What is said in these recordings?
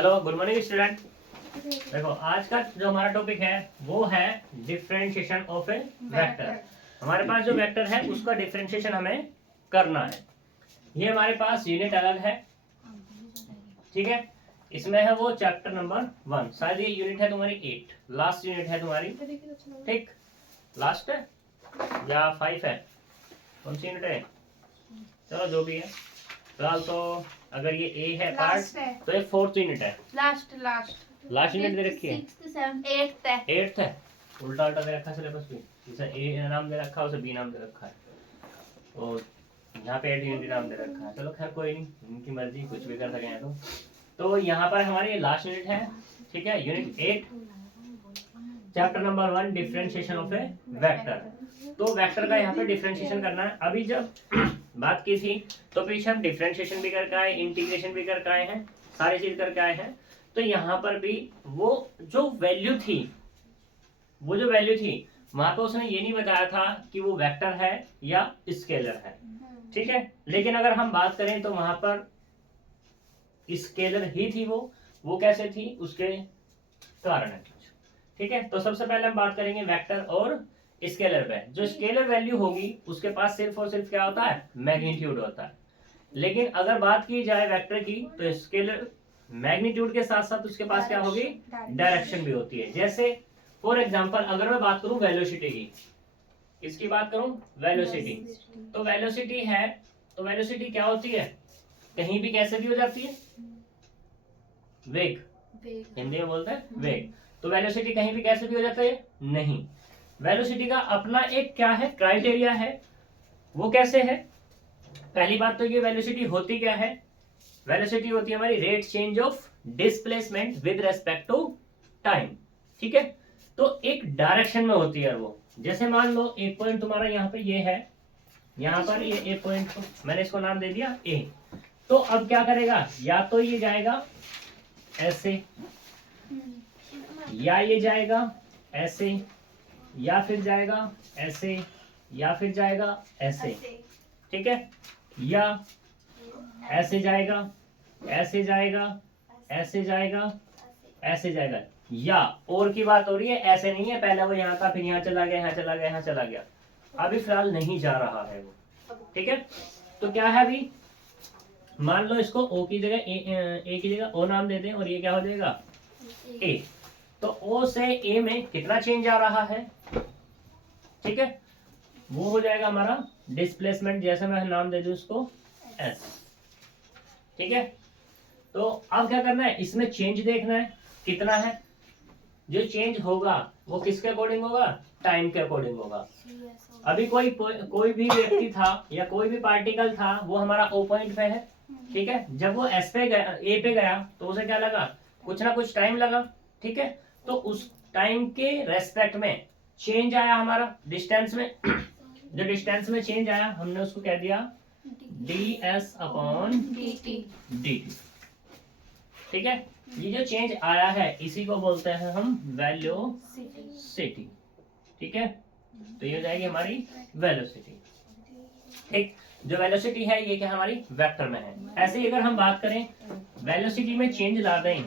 Hello, good morning student. देखो आज का जो हमारा टॉपिक है वो है डिफरेंशिएशन ऑफ ए वेक्टर। हमारे पास जो वेक्टर है उसका डिफरेंशिएशन हमें करना है। ये हमारे पास यूनिट अलग है, ठीक है। इसमें है वो चैप्टर नंबर 1, शायद ये यूनिट है तुम्हारी 8, लास्ट यूनिट है तुम्हारी, ठीक। लास्ट है या 5 है, कौन सी यूनिट है? चलो जो भी है, फिलहाल तो अगर ये ए है पार्ट तो ये 4th यूनिट है। लास्ट यूनिट दे रखी है, 6th 7th 8th है। 8th है। उल्टा उल्टा दे रखा है सिलेबस भी, जैसे ए नाम दे रखा है उसे बी नाम दे रखा है, और यहाँ पे 8 यूनिट नाम दे रखा है। चलो खैर कोई नहीं, इनकी मर्जी, कुछ भी कर सके हैं। तो यहाँ पर हमारी लास्ट यूनिट है, ठीक है, unit 8 chapter number 1 differentiation of A vector. तो वेक्टर का यहाँ पे डिफरेंशिएशन करना है। अभी जब बात की थी तो पीछे हम डिफरेंशिएशन भी करके आए, इंटीग्रेशन भी करके आए हैं, सारी चीज करके आए हैं। तो यहाँ पर भी वो जो वैल्यू थी वहां पे उसने ये नहीं बताया था कि वो वेक्टर है या स्केलर है, ठीक है। लेकिन अगर हम बात करें तो वहां पर स्केलर ही थी, वो कैसे थी उसके कारण है, ठीक है। तो सबसे पहले हम बात करेंगे वेक्टर और स्केलर पे। जो स्केलर वैल्यू होगी उसके पास सिर्फ और सिर्फ क्या होता है, मैग्नीट्यूड होता है। लेकिन अगर बात की जाए वेक्टर की तो स्केलर मैग्नीट्यूड के साथ साथ उसके पास क्या होगी, डायरेक्शन भी होती है। जैसे फॉर एग्जांपल अगर मैं बात करूं वेलोसिटी की, किसकी बात करूं, वेलोसिटी। तो वेलोसिटी है, तो वेलोसिटी क्या होती है, कहीं भी कैसे भी हो जाती है, वेग, हिंदी में बोलते हैं वेग। तो वेलोसिटी कहीं भी कैसे भी हो जाता है, नहीं। वेलोसिटी का अपना एक क्या है, क्राइटेरिया है। वो कैसे है, पहली बात तो ये वेलोसिटी होती क्या है, वेलोसिटी होती है हमारी rate change of displacement with respect to time, ठीक है। तो एक डायरेक्शन में होती है वो। जैसे मान लो एक पॉइंट तुम्हारा यहाँ पे ये है, यहाँ पर ये एक पॉइंट, मैंने इसको नाम दे दिया ए। तो अब क्या करेगा, या तो ये जाएगा ऐसे, या ये जाएगा ऐसे, या फिर जाएगा ऐसे, या फिर जाएगा ऐसे, ठीक है। या ऐसे जाएगा, ऐसे जाएगा, ऐसे जाएगा, ऐसे जाएगा। या और की बात हो रही है, ऐसे नहीं है, पहले वो यहाँ था फिर यहाँ चला गया, यहाँ चला गया, यहाँ चला गया, अभी फिलहाल नहीं जा रहा है वो, ठीक है। तो क्या है अभी, मान लो इसको ओ की जगह ए की जगह ओ नाम दे दें और ये क्या हो जाएगा ए। तो ओ से ए में कितना चेंज आ रहा है, ठीक है, वो हो जाएगा हमारा डिस्प्लेसमेंट। जैसे मैं नाम दे दूं उसको एस, ठीक है। तो अब क्या करना है, इसमें चेंज देखना है कितना है। जो चेंज होगा वो किसके अकॉर्डिंग होगा, टाइम के अकॉर्डिंग होगा। अभी कोई भी व्यक्ति था या कोई भी पार्टिकल था, वो हमारा ओ पॉइंट पे है, ठीक है। जब वो एस पे गया, ए पे गया, तो उसे क्या लगा, कुछ ना कुछ टाइम लगा, ठीक है। तो उस टाइम के रेस्पेक्ट में चेंज आया हमारा डिस्टेंस में। जो डिस्टेंस में चेंज आया हमने उसको कह दिया D S upon d t, ठीक है। ये जो चेंज आया है इसी को बोलते हैं हम वेलोसिटी, ठीक है। तो ये हो जाएगी हमारी वेलोसिटी, ठीक। जो वेलोसिटी है ये क्या हमारी वेक्टर में है। ऐसे ही अगर हम बात करें वेलोसिटी में चेंज ला दें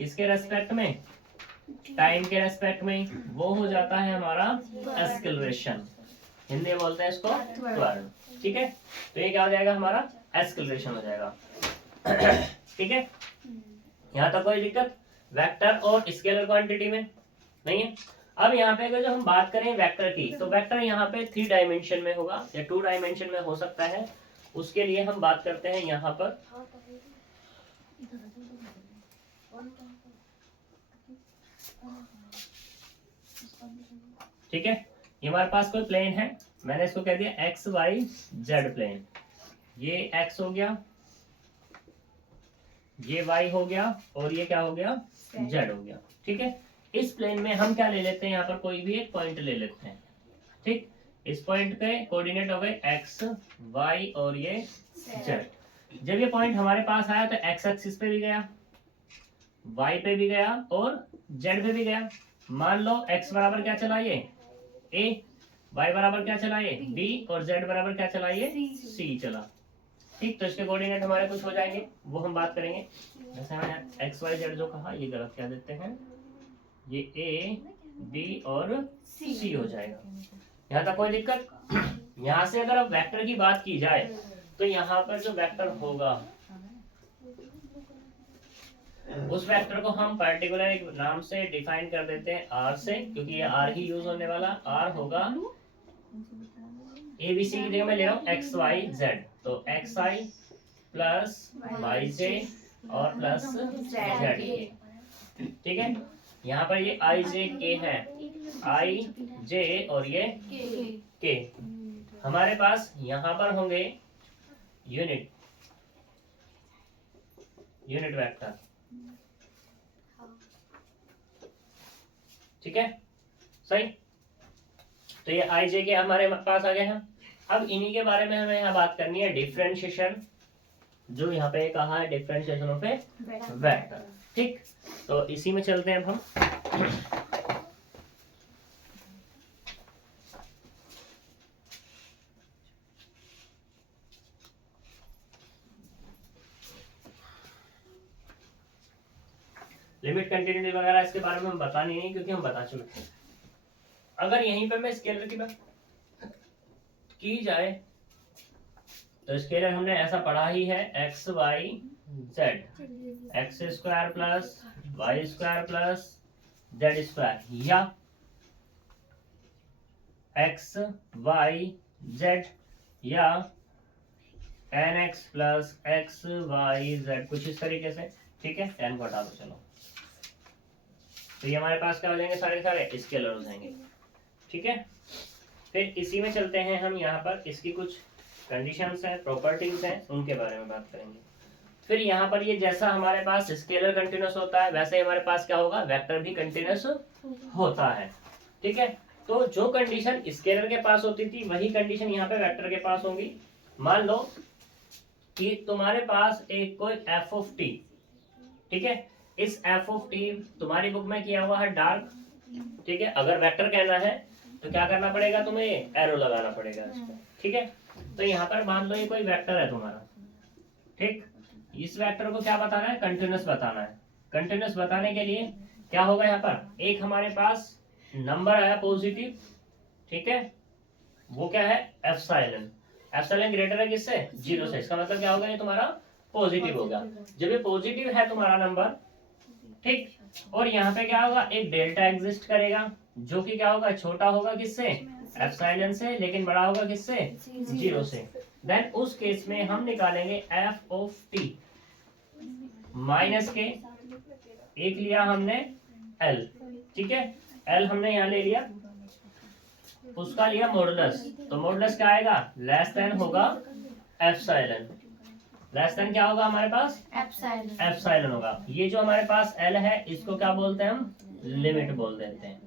इसके रेस्पेक्ट में, टाइम के रेस्पेक्ट में, वो हो जाता है हमारा एक्सेलरेशन, हिंदी में बोलते हैं इसको त्वरण, ठीक है। तो ये क्या हो जाएगा, हमारा एक्सेलरेशन हो जाएगा, ठीक है। यहाँ तक कोई दिक्कत वेक्टर और स्केलर क्वांटिटी में नहीं है। अब यहाँ पे अगर जो हम बात करें वेक्टर की, तो वेक्टर यहाँ पे 3 डायमेंशन में होगा या 2 डायमेंशन में हो सकता है। उसके लिए हम बात करते हैं यहाँ पर, ठीक है। ये हमारे पास कोई प्लेन है, मैंने इसको कह दिया एक्स वाई जेड प्लेन। ये एक्स हो गया, ये y हो गया, और ये क्या हो गया, z हो गया, ठीक है। इस प्लेन में हम क्या ले लेते हैं, यहाँ पर कोई भी एक पॉइंट ले लेते हैं, ठीक। इस पॉइंट पे कोऑर्डिनेट हो गए x y और ये z। जब ये पॉइंट हमारे पास आया तो x एक्सिस पे भी गया, y पे भी गया और z पे भी गया। मान लो x बराबर क्या चला ये a, y बराबर क्या चला ये b और z बराबर क्या चला ये c चला, ठीक। तो इसके कोऑर्डिनेट हमारे कुछ हो जाएंगे, वो हम बात करेंगे। जैसे हमें एक्स वाई जेड जो कहा ये गलत कह देते हैं, ये ए बी और सी हो जाएगा। यहाँ तक कोई दिक्कत? यहाँ से अगर अब वेक्टर की बात की जाए तो यहाँ पर जो वेक्टर होगा उस वेक्टर को हम पर्टिकुलर एक नाम से डिफाइन कर देते हैं आर से, क्योंकि ये आर ही यूज होने वाला। आर होगा ए बी सी की जगह मैं ले रहा हूँ एक्स वाई जेड, तो एक्स आई प्लस वाई जे और प्लस जेड के। ठीक है, यहाँ पर ये आई जे के है, आई जे और ये के। हमारे पास यहाँ पर होंगे यूनिट वेक्टर। ठीक है, सही। तो ये आई जे के हमारे पास आ गए हैं। अब इन्हीं के बारे में हमें यहाँ बात करनी है, डिफरेंशिएशन, जो यहाँ पे कहा है डिफरेंशिएशन ऑफ ए वेक्टर। ठीक, तो इसी में चलते हैं अब हम। लिमिट कंटिन्यूटी वगैरह इसके बारे में हम बतानी नहीं, क्योंकि हम बता चुके हैं। अगर यहीं पे मैं स्केलर की बात की जाए तो स्केलर हमने ऐसा पढ़ा ही है, x y z, x square plus y square plus z square, या एक्स वाई जेड, या n x plus x y z, कुछ इस तरीके से। ठीक है, टेन को हटा दो चलो, तो ये हमारे पास क्या हो जाएंगे, सारे स्केलर हो जाएंगे। ठीक है, फिर इसी में चलते हैं हम, यहाँ पर इसकी कुछ कंडीशंस हैं, प्रॉपर्टीज हैं, उनके बारे में बात करेंगे। फिर यहाँ पर ये जैसा हमारे पास स्केलर कंटिन्यूस होता है, वैसे हमारे पास क्या होगा, वेक्टर भी कंटिन्यूस होता है। ठीक है, तो जो कंडीशन स्केलर के पास होती थी वही कंडीशन यहाँ पे वेक्टर के पास होंगी। मान लो कि तुम्हारे पास एक कोई एफ ऑफ टी, ठीक है, इस एफ ऑफ टी तुम्हारी बुक में किया हुआ है डार्क। ठीक है, अगर वेक्टर कहना है तो क्या करना पड़ेगा, तुम्हें एरो लगाना पड़ेगा इसको। ठीक है, तो यहाँ पर मान लो ये कोई वेक्टर है तुम्हारा। ठीक, इस वेक्टर को क्या बताना है, कंटिन्यूस बताना है। कंटिन्यूस बताने के लिए क्या होगा, यहाँ पर एक हमारे पास नंबर है पॉजिटिव। ठीक है, वो क्या है, एप्सिलॉन। एप्सिलॉन ग्रेटर है किससे, 0 से। इसका मतलब क्या होगा, ये तुम्हारा पॉजिटिव होगा। जब ये पॉजिटिव है तुम्हारा नंबर, ठीक, और यहाँ पे क्या होगा, एक डेल्टा एग्जिस्ट करेगा, जो कि क्या होगा, छोटा होगा किससे, एप्सिलॉन से, लेकिन बड़ा होगा किससे, 0 से। देन उस केस में हम निकालेंगे एफ ऑफ टी माइनस के, एक लिया हमने एल। ठीक है, एल हमने यहाँ ले लिया, उसका लिया मॉडुलस, तो मॉडुलस क्या आएगा, लेस देन होगा एप्सिलॉन। लेस देन क्या होगा हमारे पास, एप्सिलॉन होगा। ये जो हमारे पास एल है इसको क्या बोलते हैं हम, लिमिट बोल देते हैं।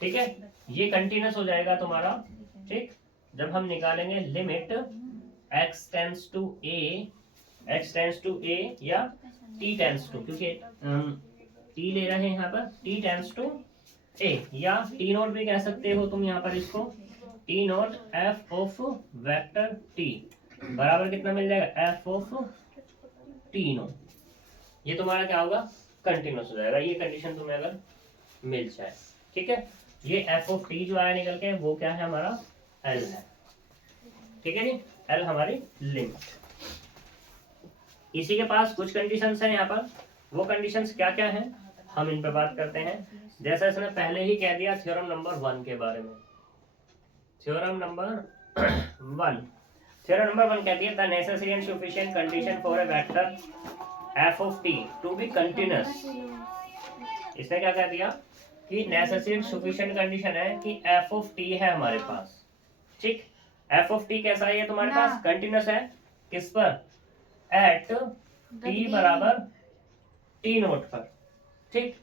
ठीक है, ये कंटिन्यूस हो जाएगा तुम्हारा। ठीक, जब हम निकालेंगे limit x tends to a, x tends to a या t टेंड्स टू, क्योंकि t ले रहे हैं यहाँ पर, t टेंड्स टू a, या t नोट भी कह सकते हो तुम यहाँ पर इसको, t naught f of vector t बराबर कितना मिल जाएगा, f ऑफ t नोट। ये तुम्हारा क्या होगा, कंटिन्यूस हो जाएगा। ये कंडीशन तुम्हें अगर मिल जाए। ठीक है, ये एफ ऑफ टी जो आया निकल के, वो क्या है हमारा, एल है। ठीक है जी, एल हमारी लिमिट। इसी के पास कुछ कंडीशंस हैं यहाँ पर, वो कंडीशंस क्या क्या हैं हम इन पर बात करते हैं। जैसा इसने पहले ही कह दिया थ्योरम नंबर 1 के बारे में। थ्योरम नंबर 1, थ्योरम नंबर 1 कहती है the necessary and sufficient condition for a vector f of t to be continuous. इसने क्या कह दिया कि नेसेसरी सफिशिएंट कंडीशन है कि एफ ऑफ टी है हमारे पास। ठीक, एफ ऑफ टी कैसा है, ये तुम्हारे पास कंटिन्यूअस है, किस पर, एट टी बराबर टी नोट पर। ठीक,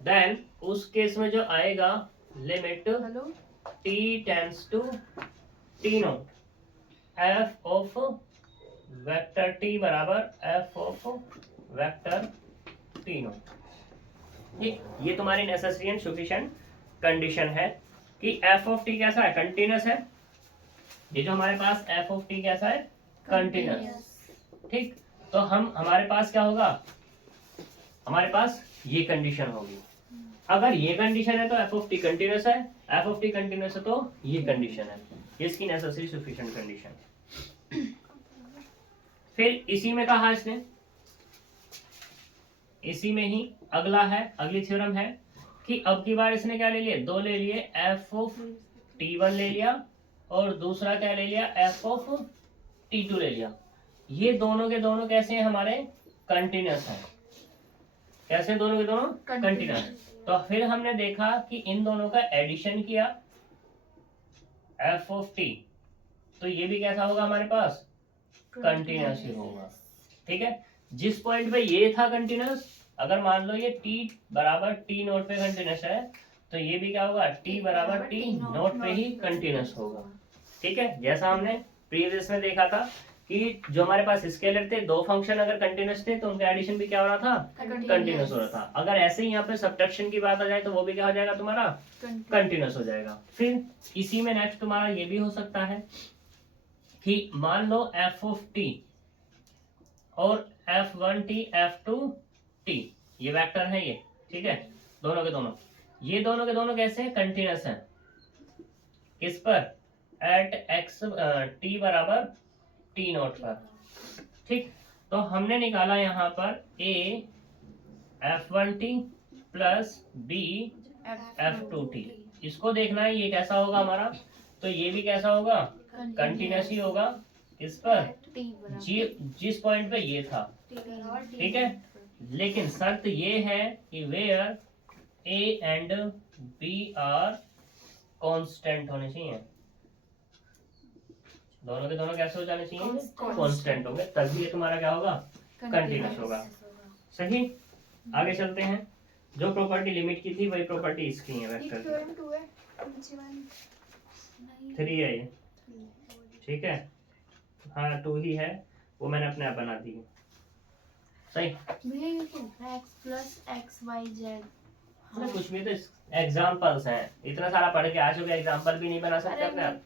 देन उस केस में जो आएगा limit T tends to T naught F of vector T बराबर F of vector T naught. ये तुम्हारी नेसेसरी एंड सफिशिएंट कंडीशन है कि एफ ऑफ टी कैसा है, कंटिन्यूअस है। ये जो हमारे पास एफ ऑफ टी कैसा है, कंटिन्यूअस। ठीक, तो हम हमारे पास क्या होगा, हमारे पास ये कंडीशन होगी। अगर ये कंडीशन है तो एफ ऑफ टी कंटिन्यूस है, एफ ऑफ टी कंटिन्यूस है तो ये कंडीशन है, ये इसकी नेसेसरी सफिशिएंट कंडीशन। फिर इसी में कहा इसने, इसी में ही अगला है, अगली थ्योरम है कि अब की बार इसने क्या ले लिए, दो ले लिए, एफ ऑफ टी1 ले लिया और दूसरा क्या ले लिया, एफ ऑफ टी2 ले लिया। ये दोनों के दोनों कैसे हैं हमारे, कंटिन्यूस हैं। कैसे दोनों के दोनों कंटिन्यूस। तो फिर हमने देखा कि इन दोनों का एडिशन किया एफ ऑफ टी, तो ये भी कैसा होगा हमारे पास, कंटिन्यूस ही होगा। ठीक है, जिस पॉइंट पे ये था कंटिन्यूस, अगर मान लो ये t बराबर टी नोट पे कंटिन्यूस है तो ये भी क्या होगा, t बराबर टी नोट पे ही कंटिन्यूस होगा। ठीक है, जैसा हमने प्रीवियस में देखा था कि जो हमारे पास स्केलर थे, दो फंक्शन अगर कंटिन्यूस थे तो उनका एडिशन भी क्या हो रहा था, कंटिन्यूस हो रहा था। अगर ऐसे ही यहाँ पे सब्ट्रैक्शन की बात आ जाए तो वो भी क्या हो जाएगा तुम्हारा, कंटिन्यूस हो जाएगा। फिर इसी में नेक्स्ट तुम्हारा ये भी हो सकता है कि मान लो एफ ऑफ टी और f1t f2t ये वेक्टर है ये, ठीक है, दोनों के दोनों, ये दोनों के दोनों कैसे हैं, कंटिन्यूस हैं। किस पर, एट x t बराबर t नोट पर। ठीक, तो हमने निकाला यहाँ पर a f1t plus b f2t। इसको देखना है ये कैसा होगा हमारा, तो ये भी कैसा होगा, कंटिन्यूस ही होगा। इस पर जिस पॉइंट पे ये था, ठीक है, लेकिन शर्त ये है कि where a and b are constant होने चाहिए, दोनों के दोनों कैसे हो जाने चाहिए, कांस्टेंट होंगे, तभी ये तुम्हारा क्या होगा, कंटिन्यूस होगा। सही, आगे चलते हैं। जो प्रॉपर्टी लिमिट की थी वही प्रॉपर्टी इसकी है, वेक्टर 3 है ये, ठीक है, हाँ 2 ही है, वो मैंने अपने आप बना दी। सही, x plus x y z, कुछ भी तो एग्जाम्पल्स हैं, इतना सारा पढ़ के आ चुके, एग्जाम्पल भी नहीं बना सकते अपने आप।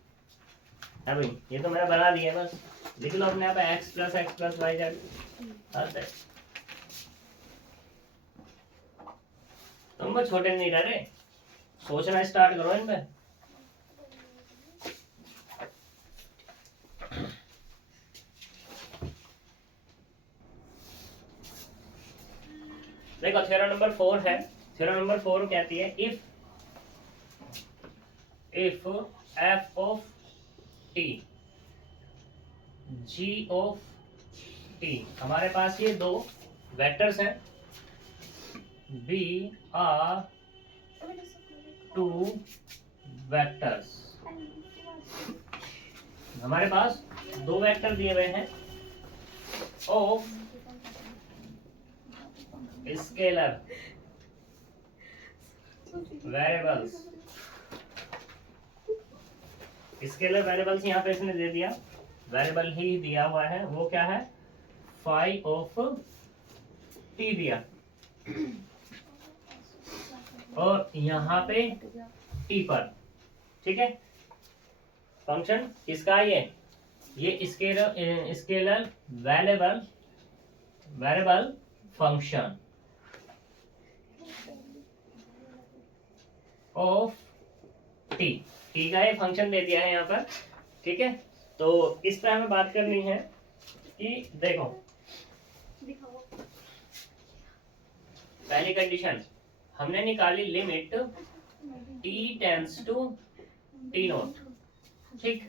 है भाई, ये तो मैंने बना दिया, बस लिख लो अपने आप x प्लस वाई जेड। तुम बस छोटे नहीं रह रहे, सोचना स्टार्ट करो इन पे। देखो थ्योरम नंबर 4 है, थ्योरम नंबर 4 कहती है if f of t g of t, हमारे पास ये दो वेक्टर्स हैं, b आर टू वेक्टर्स, हमारे पास दो वेक्टर दिए हुए हैं of scalar variables. Scalar variables यहाँ पे इसने दे दिया, वेरिएबल ही दिया हुआ है, वो क्या है, फाई ऑफ टी दिया, और यहाँ पे टी पर, ठीक है, फंक्शन किसका ये scalar variable function of T, T का ये फंक्शन दे दिया है यहाँ पर, ठीक है। तो इस पर हमें बात करनी है कि देखो पहली कंडीशन हमने निकाली limit t tends to t naught, ठीक,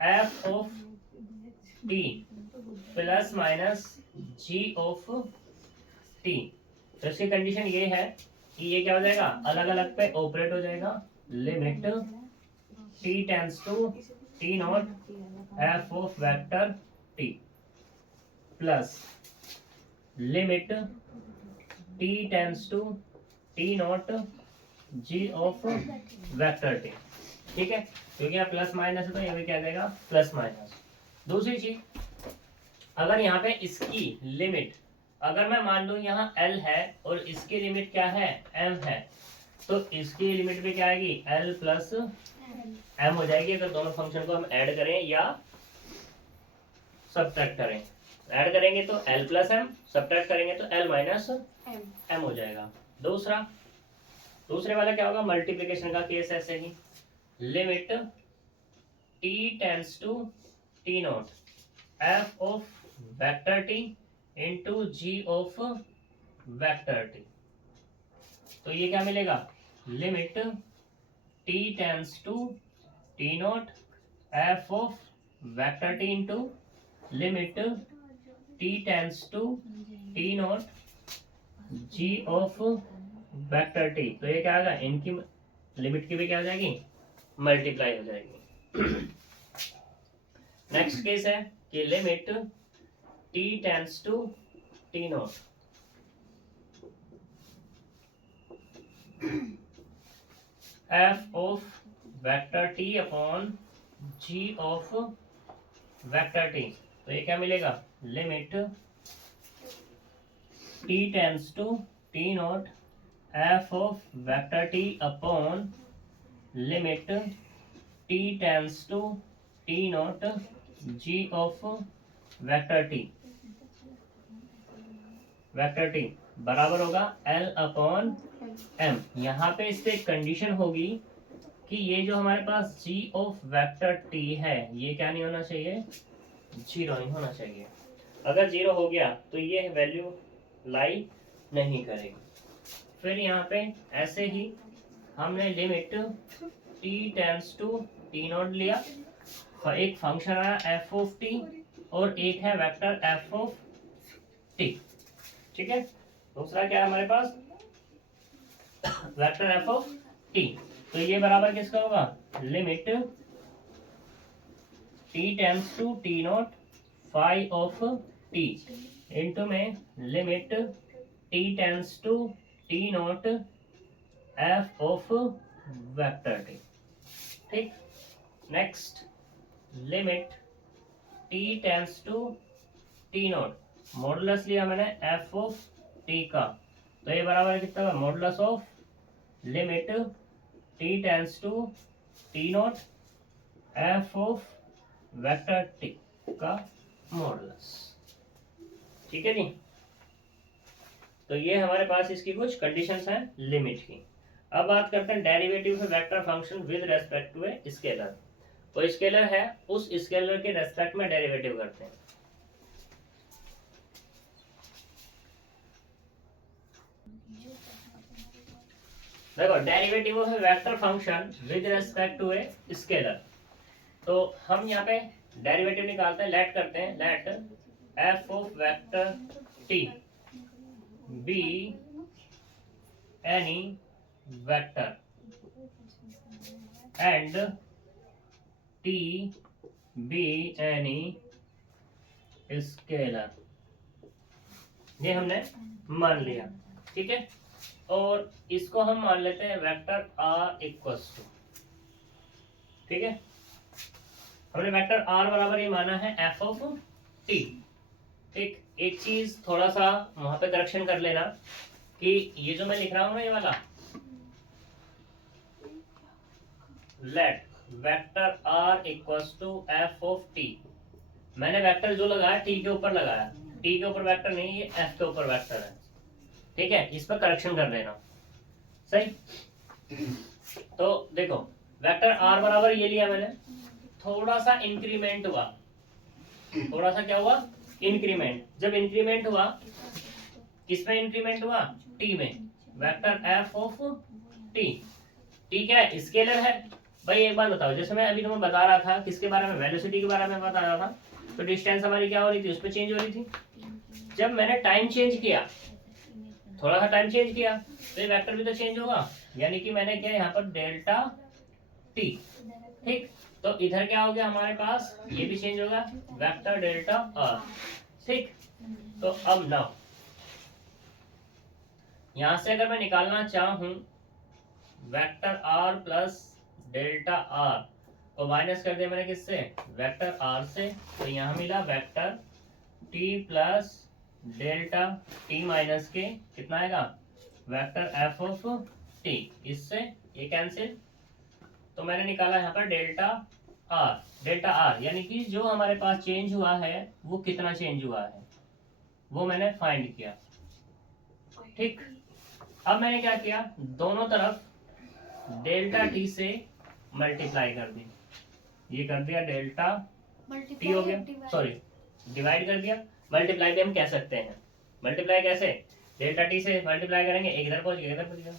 f of t plus minus g of t। तो इसकी कंडीशन ये है कि ये क्या हो जाएगा, अलग अलग पे ऑपरेट हो जाएगा, limit t tends to t naught f of vector t plus limit t tends to t naught g of vector t, ठीक है, क्योंकि यहाँ प्लस माइनस है तो ये भी क्या देगा, प्लस माइनस। दूसरी चीज, अगर यहाँ पे इसकी लिमिट, अगर मैं मान लूं यहाँ L है और इसकी लिमिट क्या है, M है, तो इसकी लिमिट भी क्या आएगी, L प्लस M हो जाएगी, अगर दोनों फंक्शन को हम ऐड करें या सब्ट्रैक्ट करें। ऐड करेंगे तो l प्लस एम, सब्ट्रैक्ट करेंगे तो l माइनस एम। एम हो जाएगा। दूसरे वाला क्या होगा, मल्टीप्लिकेशन का केस ऐसे ही, limit t tends to t naught f of vector t into g of vector t। तो ये क्या मिलेगा, limit t tends to t naught f of vector t into limit t tends to t naught g of vector t। तो ये क्या आएगा, इनकी limit की भी क्या हो जाएगी, मल्टीप्लाई हो जाएगी। नेक्स्ट केस है कि limit t tends to t naught f of vector t upon g of vector t। तो ये क्या मिलेगा, limit t tends to t naught f of vector t upon limit t tends to t naught g of vector t बराबर होगा l upon m। यहाँ पे इस पे कंडीशन होगी कि ये जो हमारे पास g ऑफ वेक्टर t है ये क्या नहीं होना चाहिए, जीरो नहीं होना चाहिए। अगर जीरो हो गया तो ये वैल्यू लाई नहीं करेगी। फिर यहाँ पे ऐसे ही हमने limit t tends to t naught लिया, एक फंक्शन आया f ऑफ t और एक है वेक्टर f ऑफ t। ठीक है, दूसरा क्या है हमारे पास, वेक्टर f ऑफ t। तो ये बराबर किसका होगा, limit t tends to t naught phi of t into में limit t tends to t naught f of vector t। ठीक, next limit t tends to t naught, modulus लिया मैंने f of t का, तो ये बराबर है कितना का, modulus of limit t tends to t naught f of vector t का मॉडुलस। ठीक है जी, तो ये हमारे पास इसकी कुछ कंडीशंस हैं लिमिट की। अब बात करते हैं derivative of vector function with respect to a scalar. कोई स्केलर है, उस स्केलर के रेस्पेक्ट में डेरिवेटिव करते हैं। देखो, derivative of vector function with respect to a scalar, तो हम यहाँ पे डेरिवेटिव निकालते हैं, लेट करते हैं, let f of vector t be any vector and t be any scalar, ये हमने मान लिया। ठीक है, और इसको हम मान लेते हैं वेक्टर r इक्वल्स टू, ठीक है, हमने वेक्टर r बराबर ये माना है f ऑफ t। ठीक, एक चीज थोड़ा सा वहां पे करेक्शन कर लेना कि ये जो मैं लिख रहा हूं ना, ये वाला let vector r equals to f of t, मैंने वेक्टर जो लगाया t के ऊपर लगाया, t के ऊपर वेक्टर नहीं, ये f के ऊपर वेक्टर है। ठीक है, इस पर करेक्शन कर लेना, सही। तो देखो, वेक्टर r बराबर ये लिया मैंने, थोड़ा सा इंक्रीमेंट हुआ, थोड़ा सा क्या हुआ, इंक्रीमेंट। जब इंक्रीमेंट हुआ, किसमें इंक्रीमेंट हुआ, t में, vector f of t। t क्या है, स्केलर है। भाई एक बात बताओ, जैसे मैं अभी तुम्हें बता रहा था किसके बारे में, वेलोसिटी के बारे में बता रहा था, तो डिस्टेंस हमारी क्या हो रही थी, उस पर चेंज हो रही थी। जब मैंने टाइम चेंज किया, थोड़ा सा टाइम चेंज किया, तो ये वेक्टर भी तो चेंज होगा, यानी कि मैंने किया यहाँ पर डेल्टा t। ठीक, तो इधर क्या हो गया हमारे पास, ये भी चेंज होगा, वेक्टर डेल्टा r। ठीक, तो अब नाउ यहां से अगर मैं निकालना चाहूं vector r plus delta r, तो माइनस कर दिया मैंने किससे, वेक्टर r से, तो यहां मिला vector t plus delta t minus के, कितना आएगा, वेक्टर f ऑफ t, इससे ये कैंसिल, तो मैंने निकाला यहाँ पर डेल्टा r यानी कि जो हमारे पास चेंज हुआ है वो कितना चेंज हुआ है, वो मैंने फाइंड किया। ठीक, अब मैंने क्या किया, दोनों तरफ डेल्टा टी से मल्टीप्लाई कर दी, ये कर दिया डेल्टा टी हो गया, सॉरी डिवाइड कर दिया, मल्टीप्लाई भी हम कह सकते हैं। मल्टीप्लाई कैसे, डेल्टा टी से मल्टीप्लाई करेंगे, एक इधर पहुंच गया इधर पहुंच गया,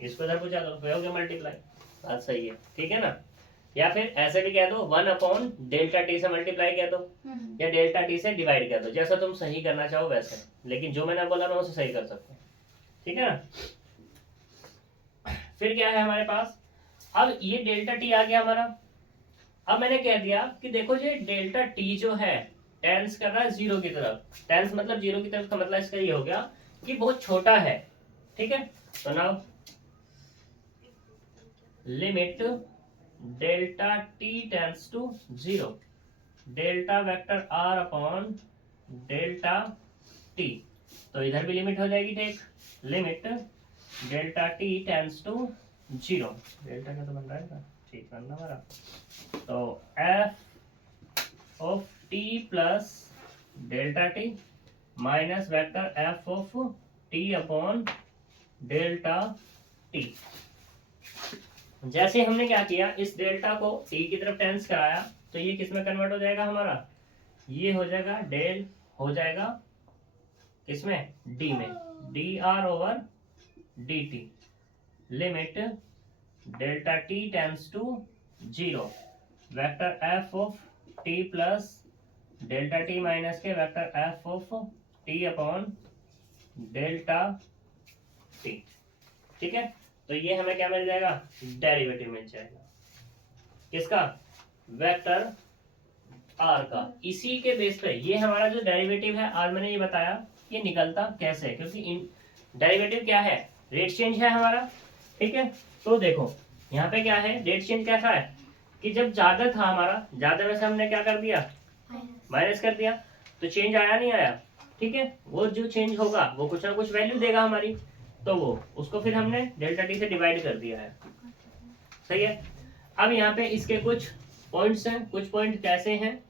इसको इधर पहुंचा दो, हो गया मल्टीप्लाई। बात सही है, ठीक है ना। या फिर ऐसे भी कह दो 1 डेल्टा टी से मल्टीप्लाई कह दो, या डेल्टा टी से डिवाइड कर दो, जैसा तुम सही करना चाहो वैसे, लेकिन जो मैंने बोला मैं उसे सही कर सकता हूँ, ठीक है ना। फिर क्या है हमारे पास, अब ये डेल्टा टी आ गया हमारा। अब मैंने कह दिया कि देखो ये डेल्टा टी जो है टेंस कर रहा है जीरो की तरफ, टेंस मतलब जीरो की तरफ का मतलब इसका ये हो गया कि बहुत छोटा है, ठीक है। तो now limit delta t tends to zero, delta vector r upon delta t, तो इधर भी लिमिट हो जाएगी, ठीक, limit delta t tends to zero, delta का तो बन रहा है, ठीक बनना हमारा, तो f of t plus delta t minus vector f of t upon delta t. जैसे हमने क्या किया, इस डेल्टा को टी की तरफ टेंस कराया, तो ये किस में कन्वर्ट हो जाएगा हमारा, ये हो जाएगा डेल, हो जाएगा किसमें, डी में, d r over d t, limit delta t tends to zero, vector f of t plus delta t minus के vector f of t upon delta t, ठीक है। तो ये हमें क्या मिल जाएगा, डेरिवेटिव मिल जाएगा, किसका, वेक्टर आर का। इसी के बेस पे ये हमारा जो डेरिवेटिव है, आज मैंने ये बताया ये निकलता कैसे है, क्योंकि डेरिवेटिव क्या है, रेट चेंज है हमारा, ठीक है। तो देखो यहाँ पे क्या है, रेट चेंज कैसा है कि जब ज्यादा था हमारा, ज्यादा में से हमने क्या कर दिया, माइनस कर दिया, तो चेंज आया नहीं आया, ठीक है। वो जो चेंज होगा वो कुछ ना कुछ वैल्यू देगा हमारी, तो वो उसको फिर हमने डेल्टा टी से डिवाइड कर दिया है, सही है। अब यहाँ पे इसके कुछ पॉइंट्स हैं, कुछ पॉइंट कैसे हैं,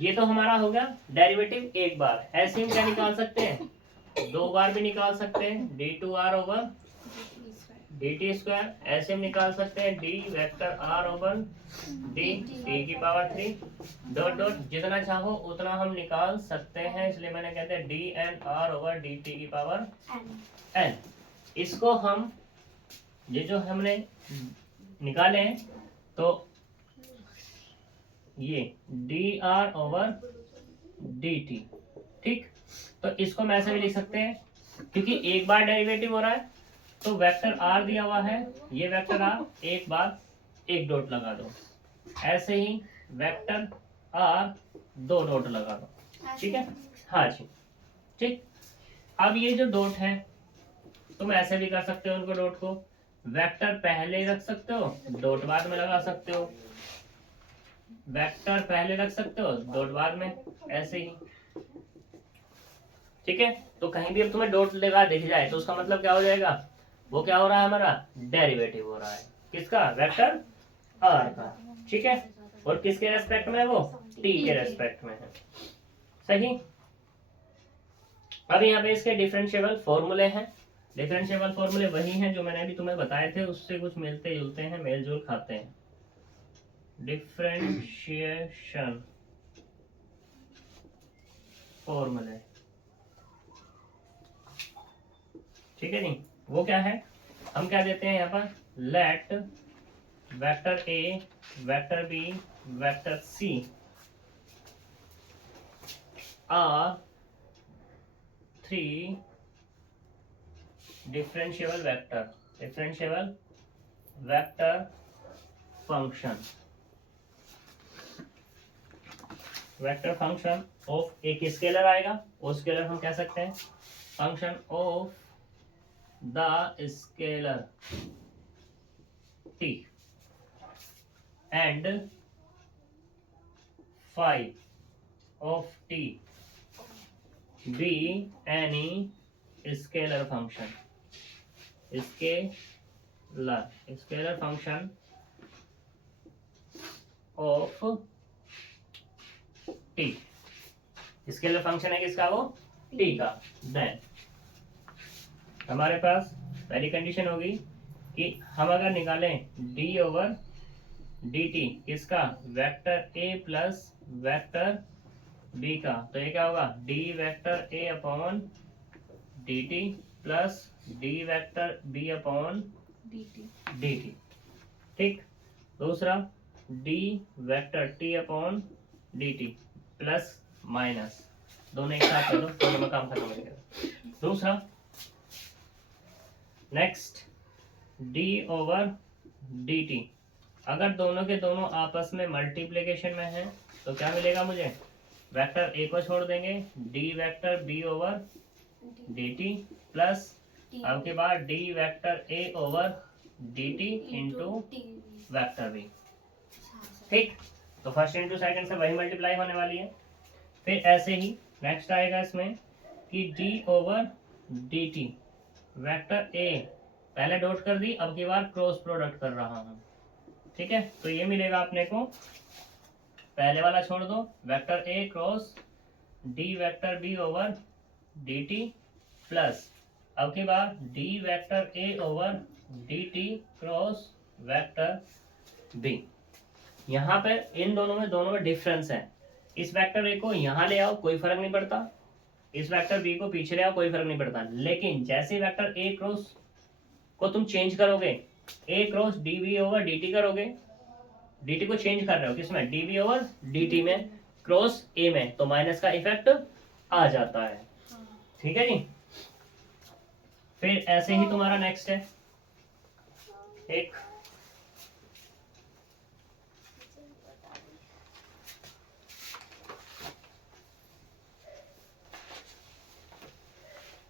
ये तो हमारा हो गया डेरिवेटिव एक बार, ऐसे हम क्या निकाल सकते हैं, 2 बार भी निकाल सकते हैं, d two r over d t square, ऐसे हम निकाल सकते हैं d vector r over d t की पावर 3 डॉट डॉट, जितना चाहो उतना हम निकाल सकते हैं, इसलिए मैंने कहते हैं d n r over d t की पावर एन। इसको हम ये जो हमने निकाले हैं, तो ये d r over d t, ठीक। तो इसको हम ऐसे भी लिख सकते हैं, क्योंकि एक बार डेरिवेटिव हो रहा है, तो वेक्टर आर दिया हुआ है, ये वेक्टर आर एक बार एक डॉट लगा दो, ऐसे ही वेक्टर आर 2 डॉट लगा दो, ठीक है, हाँ जी, ठीक। अब ये जो डॉट है तुम ऐसे भी कर सकते हो, उनको डॉट को वेक्टर पहले रख सकते हो, डॉट बाद में लगा सकते हो, वेक्टर पहले रख सकते हो, डॉट बाद में, ऐसे ही, ठीक है। तो कहीं भी अब तुम्हें डॉट लगा दिख जाए तो उसका मतलब क्या हो जाएगा, वो क्या हो रहा है, हमारा डेरिवेटिव हो रहा है, किसका, वेक्टर आर का, ठीक है। और किसके रेस्पेक्ट में है वो, टी के रेस्पेक्ट में है, सही। अब यहाँ पे इसके डिफरेंशिएबल फॉर्मूले हैं, डिफरेंशिएबल फॉर्मूले वही हैं जो मैंने अभी तुम्हें बताए थे, उससे कुछ मिलते जुलते हैं, मेल जोल खाते हैं। डिफरेंशिएशन फॉर्मूले, ठीक है नहीं, वो क्या है, हम क्या देते हैं यहाँ पर, let vector a vector b vector c are 3 differentiable vector function, vector function of एक स्केलर आएगा, वो स्केलर हम कह सकते हैं function of the scalar t and phi of t be any scalar function, scalar function of t, scalar function है किसका, वो टी का। देन हमारे पास पहली कंडीशन होगी कि हम अगर निकालें डी ओवर डी टी किसका, vector a plus vector b का, तो ये क्या होगा, d vector a upon d t plus d vector b upon d t. ठीक। दूसरा d vector t upon d t plus minus, दोनों एक साथ चलो दोनों में काम खत्म हो जाएगा। दूसरा next D over d T, अगर दोनों के दोनों आपस में मल्टीप्लिकेशन में है तो क्या मिलेगा मुझे, वेक्टर ए को छोड़ देंगे, d vector b over d t plus अब के बाद d vector a over d t into vector b. ठीक, तो फर्स्ट इंटू सेकंड से वही मल्टीप्लाई होने वाली है। फिर ऐसे ही नेक्स्ट आएगा इसमें कि D over d t, vector ए पहले डॉट कर दी, अब की बार क्रॉस प्रोडक्ट कर रहा हूं। ठीक है, तो ये मिलेगा अपने को, पहले वाला छोड़ दो, vector a cross d vector b over d t plus अब की बार d vector a over d t cross vector b. यहाँ पे इन दोनों में डिफरेंस है। इस वेक्टर ए को यहाँ ले आओ कोई फर्क नहीं पड़ता, इस वेक्टर बी को पीछे ले आओ कोई फर्क नहीं पड़ता, लेकिन जैसे वेक्टर ए क्रॉस को तुम चेंज करोगे, a cross d b over d t करोगे, डी टी को चेंज कर रहे हो किसमें, d b over d t में, क्रॉस ए में, तो माइनस का इफेक्ट आ जाता है। ठीक है जी। फिर ऐसे ही तुम्हारा नेक्स्ट है एक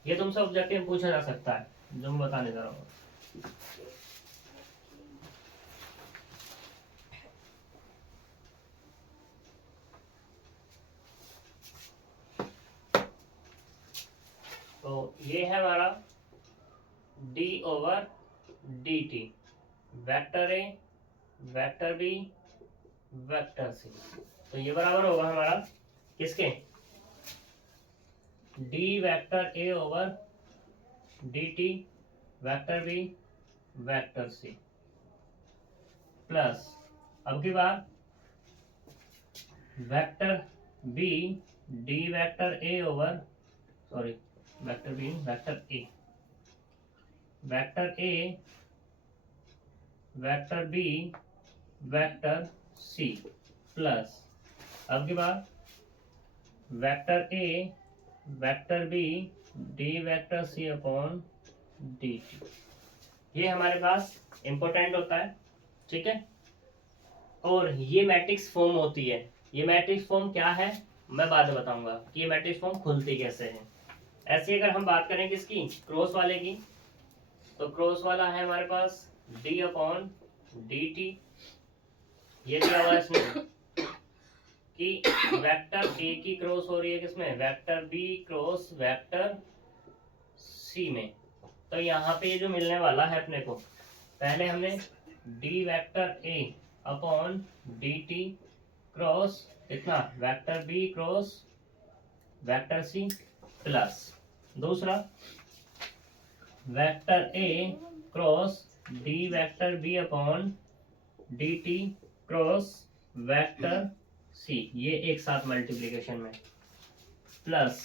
ये तुमसे ऑब्जेक्टिव पूछा जा सकता है जो मैं बताने जा रहा हूँ। तो ये है हमारा d over d t, vector a vector b vector c, तो ये बराबर होगा हमारा किसके, d vector a over d t vector b vector c plus अब की बार vector b d vector a over sorry vector b vector a vector b vector c plus अब की बार vector a vector b d vector c upon d t. ये हमारे पास important होता है। ठीक है, और ये मैट्रिक्स फॉर्म होती है। ये मैट्रिक्स फॉर्म क्या है मैं बाद में बताऊंगा कि ये मैट्रिक्स फॉर्म खुलती कैसे है। ऐसे अगर हम बात करें किसकी, क्रॉस वाले की, तो क्रॉस वाला है हमारे पास d अपॉन डी टी। ये दिया हुआ है इसमें कि वेक्टर ए की क्रॉस हो रही है किसमें, vector b cross vector c में। तो यहाँ पे ये जो मिलने वाला है अपने को, पहले हमने d vector a upon d t cross इतना vector b cross vector c plus दूसरा vector a cross d vector b upon d t cross vector c, ये एक साथ मल्टीप्लिकेशन में, प्लस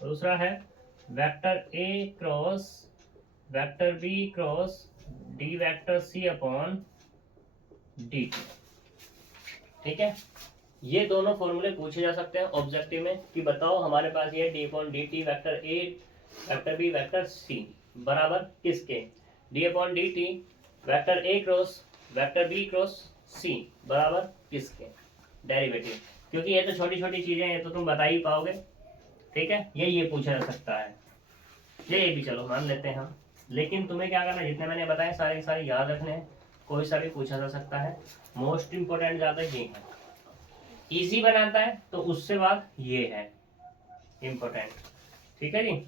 दूसरा है vector a cross vector b cross d vector c upon d t. ठीक है, ये दोनों फॉर्मूले पूछे जा सकते हैं ऑब्जेक्टिव में कि बताओ हमारे पास ये d upon d t vector a vector b vector c बराबर किसके, d upon d t vector a cross vector b cross c बराबर किसके, डेरिवेटिव। क्योंकि ये तो छोटी छोटी चीजें हैं, ये तो तुम बता ही पाओगे। ठीक है, ये पूछा जा सकता है, ये भी चलो मान लेते हैं हम, लेकिन तुम्हें क्या करना है, जितने मैंने बताए सारे सारे याद रखने हैं, कोई सा भी पूछा जा सकता है। मोस्ट इंपोर्टेंट ज़्यादा ये है, इजी बनाता है तो उससे बाद ये है इंपोर्टेंट। ठीक है जी,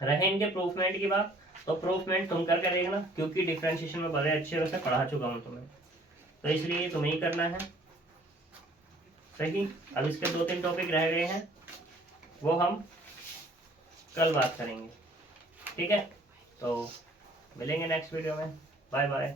रहे इनके प्रूफमेंट की बात, तो प्रूफमेंट तुम करके देखना, क्योंकि डिफरेंशिएशन में बड़े अच्छे से पढ़ा चुका हूँ तुम्हें, तो इसलिए तुम्हें ही करना है। सही, अब इसके 2-3 टॉपिक रह गए हैं, वो हम कल बात करेंगे, ठीक है। तो मिलेंगे नेक्स्ट वीडियो में, बाय बाय।